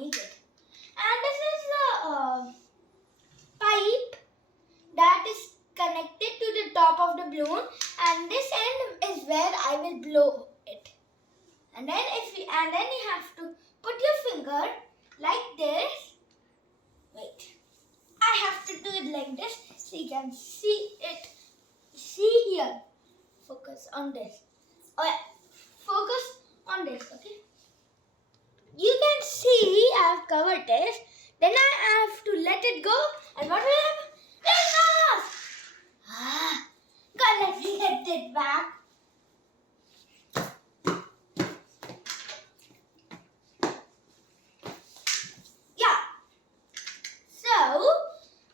make it. And this is the pipe that is connected to the top of the balloon, and this end is where I will blow it. And then you have to put your finger like this. Wait, I have to do it like this so you can see it. See here. Focus on this. Oh yeah. Focus on this. Okay. You can see I have covered this. Then I have to let it go. And what will happen? It goes! God, let's get it back. Yeah. So,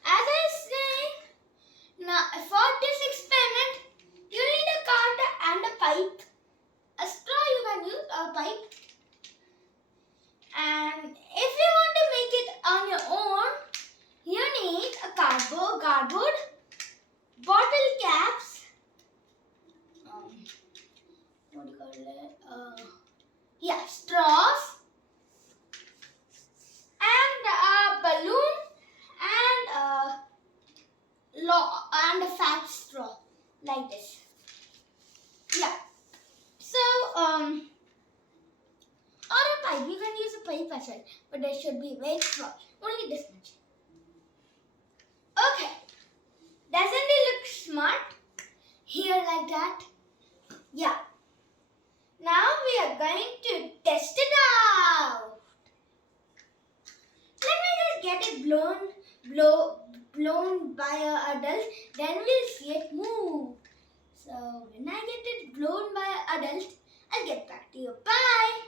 as I was saying, now for this experiment, you need a card and a pipe. A straw you can use, or pipe. And if you want to make it on your own, you need a cardboard, bottle caps, what do you call it? Straws, and a balloon, and a fat straw like this. Yeah. So or a pipe. You can use a pipe as well, but it should be very small. Only this much. Okay. Doesn't it look smart? Here like that? Yeah. Now we are going to test it out. Let me just get it blown by an adult. Then we'll see it move. So when I get it blown by an adult, I'll get back to you. Bye.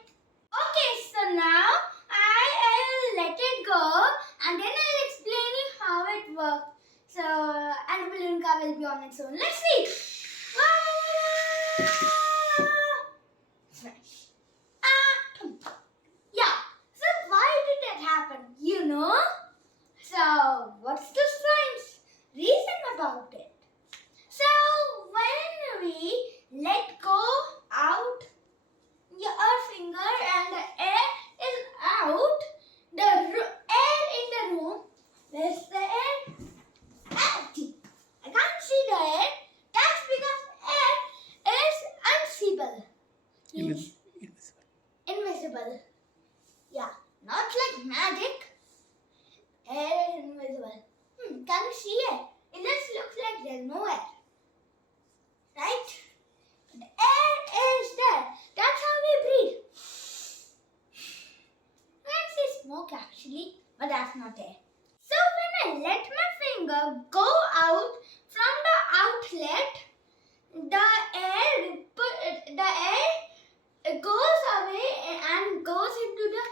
Okay, so now I'll let it go and then I'll explain you how it works. So, and the balloon car will be on its own. Let's see. Yeah, so why did that happen? You know? So, what's the science reason about it? So, when we let go out our finger and the air is out, the air in the room, where's the air? Empty. I can't see the air. That's because air is unseeable. Invisible. Yeah, not like magic. Air is invisible. Can you see it? It just looks like there's no air. Right? The air is there. That's how we breathe. I can see smoke actually, but that's not air. So when I let my finger go out from the outlet, the air goes away and goes into the